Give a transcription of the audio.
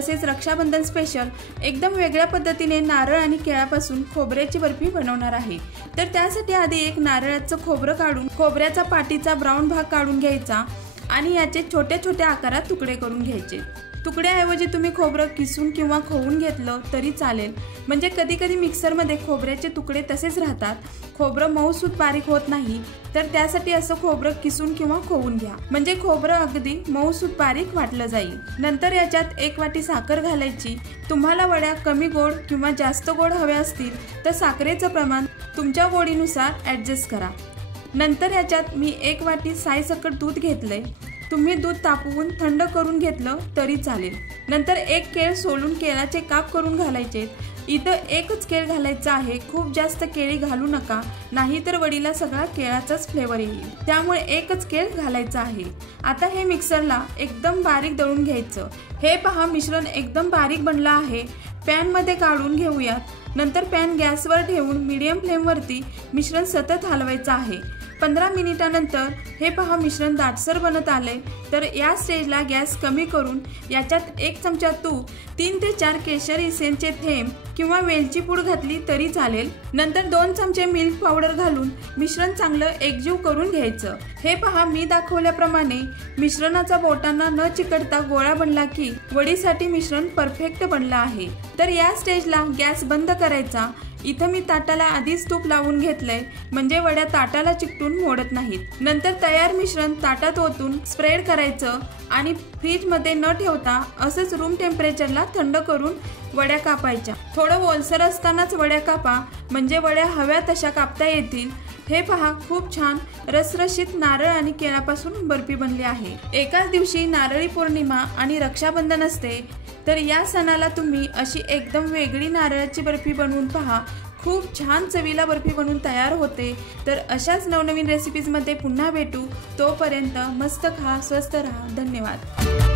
तसेच रक्षाबंधन स्पेशल एकदम वेगळ्या पद्धतीने नारळ आणि केळापासून खोबऱ्याची बर्फी बनवणार आहे। तर त्यासाठी आधी एक नारळाचं खोबरं काढून खोबऱ्याचा पाठीचा ब्राऊन भाग काढून घ्यायचा आणि याचे छोट्या छोट्या आकारात तुकडे करून घ्यायचे। तुकड्याऐवजी तुम्ही खोबरं किसून किंवा खवून घेतलं तरी चालेल, म्हणजे कधी कधी मिक्सरमध्ये खोबऱ्याचे तुकडे तसेच राहतात, खोबरं मऊसूत बारीक होत नाही, तर त्यासाठी असं खोबरं किसून किंवा खवून घ्या, म्हणजे खोबरं अगदी मऊसूत बारीक वाटलं जाईल। नंतर याच्यात 1 वाटी साखर घालायची। तुम्हाला वड्या कमी गोड किंवा जास्त गोड हव्या असतील तर साखरेचं प्रमाण तुमच्या गोडीनुसार ॲडजस्ट करा। नंतर याच्यात मी 1 वाटी सायसकट दूध घेतलंय, तुम्ही दूध तापवून थंड करून घेतलं तरी चालेल। नंतर 1 केळ सोलून केळाचे काप करून घालायचे। इथं एकच केळ घालायचं आहे, खूप जास्त केळी घालू नका, नाहीतर वडीला सगळा केळाचाच फ्लेवर येईल, त्यामुळे एकच केळ घालायचं आहे। आता हे मिक्सरला एकदम बारीक दळून घ्यायचं। हे पहा मिश्रण एकदम बारीक बनलं आहे। पॅनमध्ये काढून घेऊयात। नंतर पॅन गॅसवर ठेवून मीडियम फ्लेमवरती मिश्रण सतत हलवायचं आहे। 15 मिनिटानंतर हे पहा मिश्रण दाटसर बनत आले, तर या स्टेजला गॅस कमी करून याच्यात 1 चमचा तूप, 3 ते 4 केशर इसेन्सचे थेंब किंवा वेलची पूड घातली तरी चालेल। नंतर 2 चमचे मिल्क पावडर घालून मिश्रण चांगलं एकजीव करून घ्यायचं। हे पहा मी दाखवल्याप्रमाणे मिश्रणाचा बोटांना न चिकटता गोळा बनला की वडीसाठी मिश्रण परफेक्ट बनलं आहे। तर या स्टेजला गॅस बंद करायचा। इथं मी ताटाला आधीच तूप लावून घेतलंय, म्हणजे वड्या ताटाला चिकटून मोडत नाहीत। नंतर तयार मिश्रण ताटात ओतून स्प्रेड करायचं आणि फ्रीजमध्ये न ठेवता असंच रूम टेम्परेचरला थंड करून वड्या कापायच्या। थोडं ओलसर असतानाच वड्या कापा, म्हणजे वड्या हव्या तशा कापता येतील। हे पहा खूप छान रसरशीत नारळ आणि केळापासून बर्फी बनली आहे। एकाच दिवशी नारळी पौर्णिमा आणि रक्षाबंधन असते, तर या सणाला तुम्ही अशी एकदम वेगळी नारळाची बर्फी बनवून पहा, खूप छान चवीला बर्फी बनवून तयार होते। तर अशाच नवनवीन रेसिपीजमध्ये पुन्हा भेटू, तोपर्यंत मस्त खा, स्वस्त रहा, धन्यवाद।